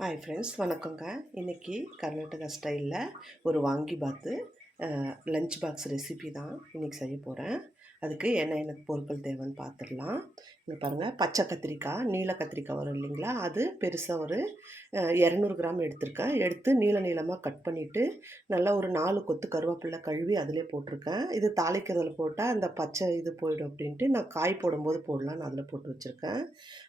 Hi friends, வணக்கங்க. இன்றைக்கி கர்நாடகா ஸ்டைலில் ஒரு வாங்கிபாத்து லஞ்ச் பாக்ஸ் ரெசிபி தான் இன்றைக்கி செய்ய போகிறேன். அதுக்கு என்ன பொருட்கள் தேவைன்னு பார்த்துடலாம். இங்கே பாருங்கள், பச்சை கத்திரிக்காய், நீல கத்திரிக்காய் வரும் இல்லைங்களா, அது பெருசாக ஒரு 200 கிராம் எடுத்திருக்கேன். எடுத்து நீளமாக கட் பண்ணிவிட்டு நல்லா ஒரு 4 கொத்து கருவேப்பிலை கழுவி அதிலே போட்டிருக்கேன். இது தாளிக்கிறதுல போட்டால் அந்த பச்சை இது போயிடும் அப்படின்ட்டு நான் காய் போடும்போது போடலான்னு அதில் போட்டு வச்சுருக்கேன்.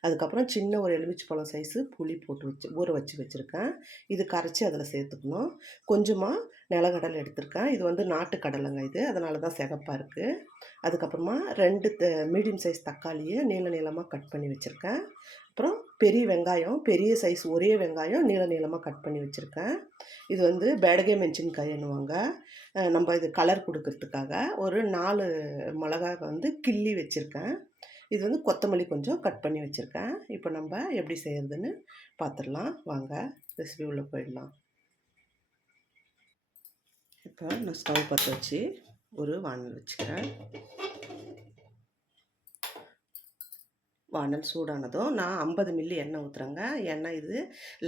அதுக்கப்புறம் சின்ன ஒரு எலுமிச்சை பழம் சைஸு புளி போட்டு ஊற வச்சுருக்கேன். இது கரைச்சி அதில் சேர்த்துக்கணும். கொஞ்சமாக நிலக்கடலை எடுத்திருக்கேன். இது வந்து நாட்டு கடலைங்க இது, அதனால தான் சிகப்பாக இருக்குது. அதுக்கப்புறமா 2 மீடியம் சைஸ் தக்காளியை நீளமாக கட் பண்ணி வச்சுருக்கேன். அப்புறம் பெரிய வெங்காயம், பெரிய சைஸ் ஒரே வெங்காயம் நீளமாக கட் பண்ணி வச்சுருக்கேன். இது வந்து பேடகே மெಣಸಿನಕಾಯಿன்னுவாங்க. நம்ம இது கலர் கொடுக்கறதுக்காக ஒரு 4 மிளகாய் வந்து கிள்ளி வச்சுருக்கேன். இது வந்து கொத்தமல்லி கொஞ்சம் கட் பண்ணி வச்சுருக்கேன். இப்போ நம்ம எப்படி செய்கிறதுன்னு பார்த்துடலாம் வாங்க. ரெசிபி உள்ளே போயிடலாம். இப்போ நான் ஸ்டவ் பற்ற வச்சு ஒரு வானல் வச்சுக்கிறேன். வானல் சூடானதும் நான் 50 மில்லி எண்ணெய் ஊற்றுறேங்க. எண்ணெய் இது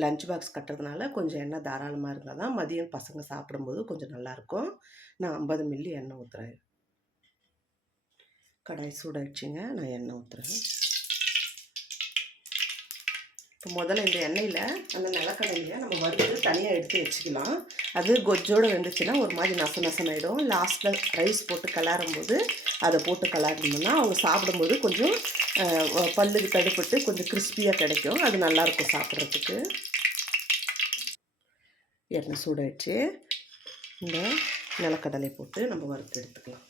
லஞ்ச் பாக்ஸ் கட்டுறதுனால கொஞ்சம் எண்ணெய் தாராளமாக இருந்தால் தான் மதியம் பசங்க சாப்பிடும்போது கொஞ்சம் நல்லாயிருக்கும். நான் 50 மில்லி எண்ணெய் ஊற்றுறேன். கடாய் சூடாகிடுச்சிங்க, நான் எண்ணெய் ஊற்றுறேன். இப்போ முதல்ல இந்த எண்ணெயில் அந்த நிலக்கடலையை நம்ம வறுத்து தனியாக எடுத்து வச்சுக்கலாம். அது கொஜ்ஜோடு வெந்துச்சுன்னா ஒரு மாதிரி நசனாயிடும். லாஸ்ட்டில் ரைஸ் போட்டு கிளறும்போது அதை போட்டு கிளறினோம்னா அவங்க சாப்பிடும்போது கொஞ்சம் பல்லுக்கு தடுப்பட்டு கொஞ்சம் கிறிஸ்பியாக கிடைக்கும். அது நல்லாயிருக்கும் சாப்பிட்றதுக்கு. எண்ணெய் சூடாயிடுச்சு, இந்த நிலக்கடலை போட்டு நம்ம வறுத்து எடுத்துக்கலாம்.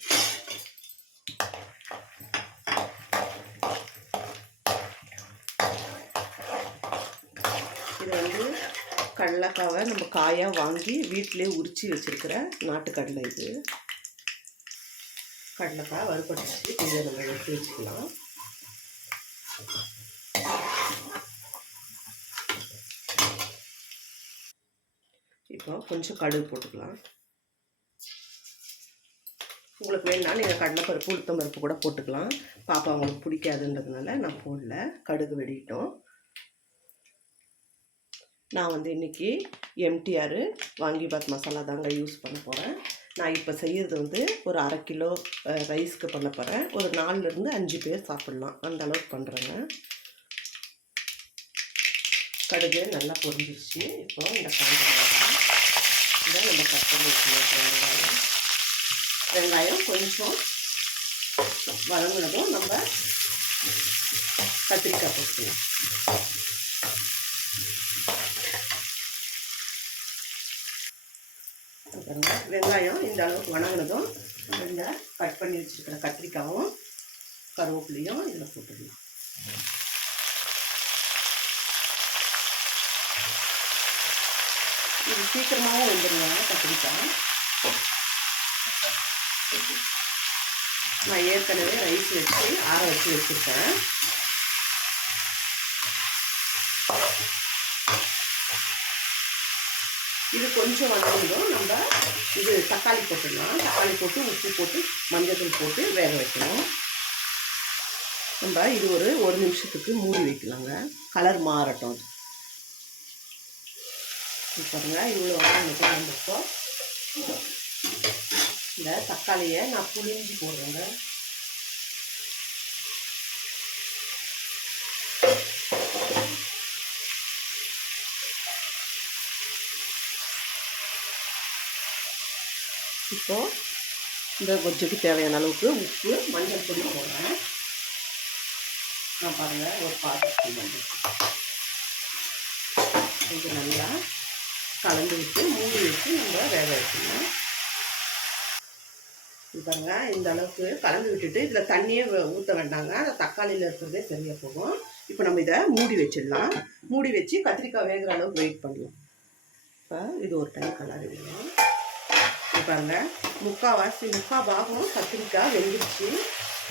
இது வந்து கடலைக்காவை நம்ம காயாக வாங்கி வீட்டிலே உரித்து வச்சுருக்கிற நாட்டுக்கடலை. இது கடலைக்காய் வறுபட்டுச்சு, இதை நம்ம எடுத்து வச்சுக்கலாம். இப்போ கொஞ்சம் கடுகு போட்டுக்கலாம். உங்களுக்கு வேணும்னா நீங்கள் கடலைப்பருப்பு உளுத்தம் பருப்பு கூட போட்டுக்கலாம். பாப்பா அவங்களுக்கு பிடிக்காதுன்றதுனால நான் போடல. கடுகு வெடிட்டோம். நான் வந்து இன்றைக்கி எம்டிஆர் வாங்கிபாத் மசாலா தாங்க யூஸ் பண்ண போகிறேன். நான் இப்போ செய்கிறது வந்து ஒரு 1/2 கிலோ ரைஸ்க்கு பண்ண போகிறேன். ஒரு 4லேருந்து 5 பேர் சாப்பிட்லாம், அந்த அளவுக்கு பண்ணுறேங்க. கடுகு நல்லா பொரிஞ்சிருச்சு. இப்போ இந்த காஞ்ச மிளகாய் இதை நம்ம கட் பண்ணி வச்சுக்கலாம். வெங்காயம் கொஞ்சம் வதங்கினதும் நம்ம கத்திரிக்காய் போட்டுக்கலாம். வெங்காயம் இந்த அளவுக்கு வணங்கினதும் இந்த கட் பண்ணி வச்சுருக்கிற கத்திரிக்காயும் கருவேப்பிலையும் இதில் போட்டுக்கலாம். இது சீக்கிரமாகவும் வந்துடுங்க கத்திரிக்காய். நான் ஏற்கனவே ரைஸ் வச்சு ஆற வச்சு வச்சுருக்கேன். இது கொஞ்சம் வதங்கிடும். நம்ம இது தக்காளி போட்டுடலாம். தக்காளி போட்டு உப்பு போட்டு மஞ்சள் போட்டு வேக வைக்கணும். நம்ம இது ஒரு நிமிஷத்துக்கு மூடி வைக்கலாங்க, கலர் மாறட்டும். பாருங்க, இவ்வளோ வதங்கிட்டு நம்ம இப்போ இந்த தக்காளியை நான் புளிஞ்சி போடுறேங்க. இப்போது இந்த கொஜ்ஜுக்கு தேவையான அளவுக்கு உப்பு மஞ்சள் பொடி போடுறேன். நான் பாருங்கள், ஒரு பாத்திரத்தில் மஞ்சள் கொஞ்சம் நல்லா கலந்து விட்டு மூடி வச்சு நம்ம வேக வைக்கணும். இது பாருங்கள், இந்த அளவுக்கு கலந்து விட்டுட்டு இதில் தண்ணியே ஊற்ற வேண்டாங்க, அந்த தக்காளியில் இருக்கிறதே தெரிய போகும். இப்போ நம்ம இதை மூடி வச்சிடலாம். மூடி வச்சு கத்திரிக்காய் வேகிற அளவுக்கு வெயிட் பண்ணலாம். இப்போ இது ஒரு டைம் கலர் விடணும். பாருங்க, முக்கால் பாகம் கத்திரிக்காய் வெந்துருச்சு,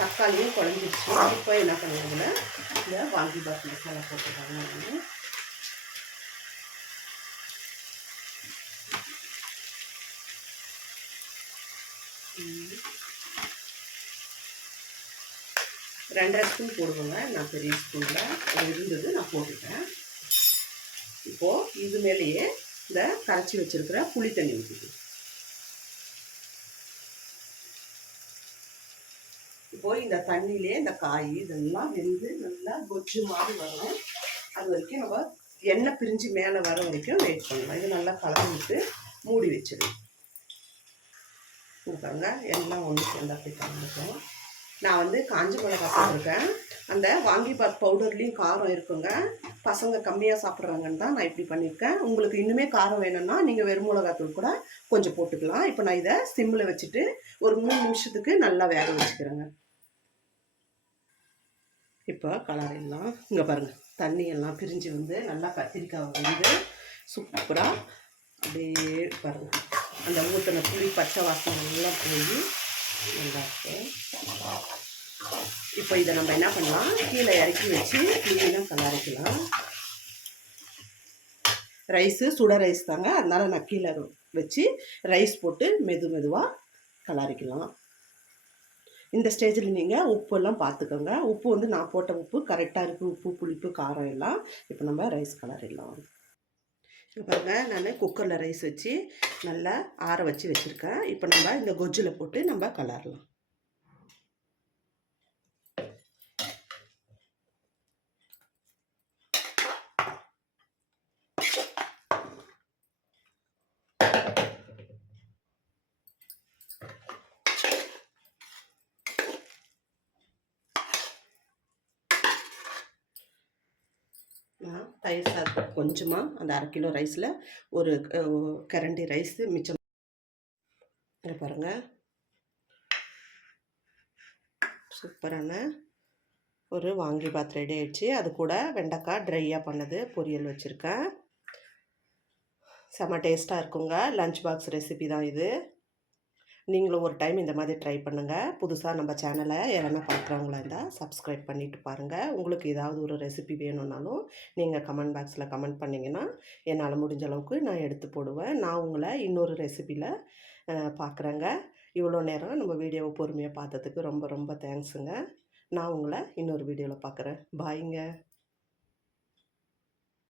தக்காளியும் குழஞ்சிருச்சு. இப்போ என்ன பண்ணுவாங்கன்னா இந்த வாங்கிபாத் மசாலா போட்டுருக்காங்க. நான் 2.5 ஸ்பூன் போடுவேங்க. நான் பெரிய ஸ்பூனில் இருந்தது நான் போட்டுட்டேன். இப்போது இது மேலேயே இந்த கரைச்சி வச்சுருக்கிற புளி தண்ணி ஊற்றிக்கணும். இப்போது இந்த தண்ணியிலே இந்த காய் இதெல்லாம் வெந்து நல்லா கொஜ்ஜு மாதிரி வரும். அது வரைக்கும் நம்ம எண்ணெய் பிரிஞ்சு மேலே வர வரைக்கும் வெயிட் பண்ணலாம். இது நல்லா கலந்துட்டு மூடி வச்சிடணும். பாருங்க எல்லாம் ஒன்று சேர்ந்து அப்படி கலந்துக்கும். நான் வந்து காஞ்ச மிளகா போட்டிருக்கேன். அந்த வாங்கிபாத் பவுடர்லேயும் காரம் இருக்குங்க. பசங்க கம்மியாக சாப்பிட்றாங்கன்னு தான் நான் இப்படி பண்ணியிருக்கேன். உங்களுக்கு இன்னுமே காரம் வேணும்னா நீங்கள் வெறும் மிளகாத்தூள் கூட கொஞ்சம் போட்டுக்கலாம். இப்போ நான் இதை சிம்மில் வச்சுட்டு ஒரு 3 நிமிஷத்துக்கு நல்லா வேக வச்சுக்கிறேங்க. இப்போ கலரிடலாம். இங்கே பாருங்கள் தண்ணியெல்லாம் பிரிஞ்சு வந்து நல்லா கத்திரிக்காய் வந்து சூப்பராக அப்படியே பாருங்கள் அந்த ஊற்றின புளி பச்சை வாசனை நல்லா போய் நல்லாயிருக்கும். இப்போ இதை நம்ம என்ன பண்ணலாம், கீழே இறக்கி வச்சு க்ளீனாக கலரிக்கலாம். ரைஸு சுட ரைஸ் தாங்க, அதனால் நான் கீழே வச்சு ரைஸ் போட்டு மெதுவாக கலரிக்கலாம். இந்த ஸ்டேஜில் நீங்கள் உப்பெல்லாம் பார்த்துக்கோங்க. உப்பு வந்து நான் போட்ட உப்பு கரெக்டாக இருக்குது. உப்பு புளிப்பு காரம் எல்லாம். இப்போ நம்ம ரைஸ் கலரிடலாம். இப்போ பாருங்கள் நான் குக்கரில் ரைஸ் வச்சு நல்லா ஆற வச்சு வச்சுருக்கேன். இப்போ நம்ம இந்த கொஜ்ஜில் போட்டு நம்ம கலரலாம். தயிர் சாதம் கொஞ்சமாக அந்த 1/2 கிலோ ரைஸில் ஒரு கரண்டி ரைஸு மிச்சம். இங்கே பாருங்கள் சூப்பரான ஒரு வாங்கிபாத் ரெடி ஆகிடுச்சு. அது கூட வெண்டைக்காய் ட்ரையாக பண்ணது பொரியல் வச்சுருக்கேன். செம்ம டேஸ்ட்டாக இருக்குங்க. லஞ்ச் பாக்ஸ் ரெசிபி தான் இது. நீங்களும் ஒரு டைம் இந்த மாதிரி ட்ரை பண்ணுங்கள். புதுசாக நம்ம சேனலை யாரானா பார்க்குறவங்களா இருந்தால் சப்ஸ்கிரைப் பண்ணிவிட்டு பாருங்கள். உங்களுக்கு ஏதாவது ஒரு ரெசிபி வேணும்னாலும் நீங்கள் கமெண்ட் பாக்ஸில் கமெண்ட் பண்ணிங்கன்னா என்னால் முடிஞ்ச அளவுக்கு நான் எடுத்து போடுவேன். நான் உங்களை இன்னொரு ரெசிபியில் பார்க்குறேங்க. இவ்வளோ நேரம் நம்ம வீடியோவை பொறுமையாக பார்த்ததுக்கு ரொம்ப ரொம்ப தேங்க்ஸுங்க. நான் உங்களை இன்னொரு வீடியோவில் பார்க்குறேன். பாய்ங்க.